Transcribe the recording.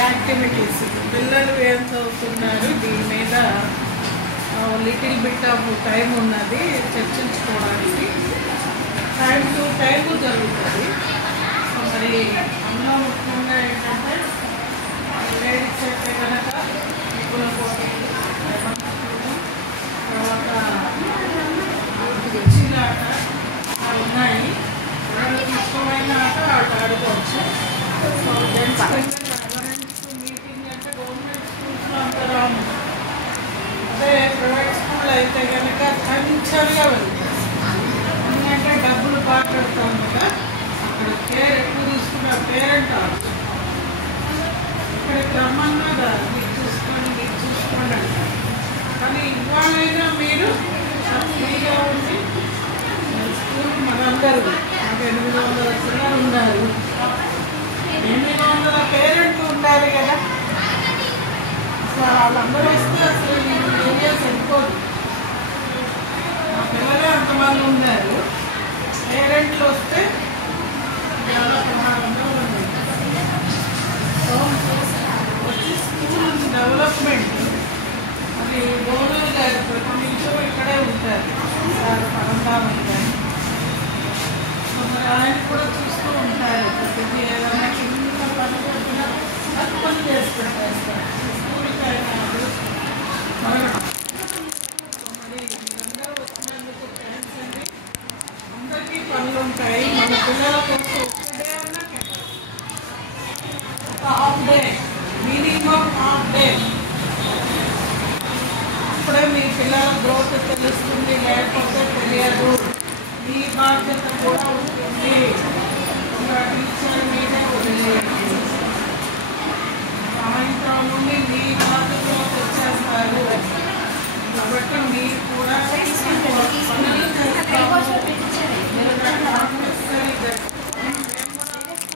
Activities పిల్లలు ఏం చదువుతున్నారు దీని మీద లిటిల్ బిట్ ఆఫ్ టైం ఉన్నది చర్చించుకోవడానికి. టైం టు టైం జరుగుతుంది. సో మరి అందులో ముఖ్యంగా ఏంటంటే లేడీస్ అయితే కనుక ముగ్గుల పోటీలు, తర్వాత కుర్చీలాట ఉన్నాయి. ఎవరికి ఇష్టమైన ఆట ఆట ఆడుకోవచ్చు. సో జెంట్స్ మీటింగ్ అంటే గవర్నమెంట్ స్కూల్స్లో అంత రాము. అదే ప్రైవేట్ స్కూల్ అయితే కనుక కంచర్గా వెళ్తారు. ఎందుకంటే డబ్బులు బాగా పెడతాం కదా, అక్కడ కేర్ ఎక్కువ తీసుకున్న పేరెంట్ ఆడుతుంది. ఇక్కడ క్రమంగా మీరు చూసుకోండి అంటారు. కానీ ఇవాళైనా మీరు ఫ్రీగా ఉండి స్కూల్ మనందరూ నాకు 800 పిల్లలు ఉన్నారు. 800 పేరెంట్లు ఉండాలి కదా. అసలు వాళ్ళందరూ వస్తే అసలు నేను ఏరియా సరిపోదు. మా పిల్లలే అంతమంది ఉన్నారు. పేరెంట్లు వస్తే చాలా ప్రమాదంగా ఉంది. వచ్చి స్కూల్ డెవలప్మెంట్ అది గోనూరు గారు ప్రతి నిమిషం ఇక్కడే ఉంటారు సార్ పరంధామని గారు. మరి ఆయన కూడా చూస్తూ ఉంటారు. ప్రతిదీ ఏదైనా చిన్న పని పెట్టినా అది పని చేసి పెట్టేస్తారు. స్కూల్కి ఆయన మరగడం. మరి మీరందరూ వచ్చినందుకు థ్యాంక్స్ అండి. అందరికీ పనులు ఉంటాయి. మన పిల్లల కోసం ఒక్కడే ఉన్నా ఒక half day, minimum half day. అప్పుడే మీ పిల్లల గ్రోత్ తెలుస్తుంది, లేకపోతే తెలియదు. మీ బాధ్యత కూడా ఉంటుంది. ఒక టీచర్ మీదే వదిలేయండి. సాయంత్రం నుండి మీ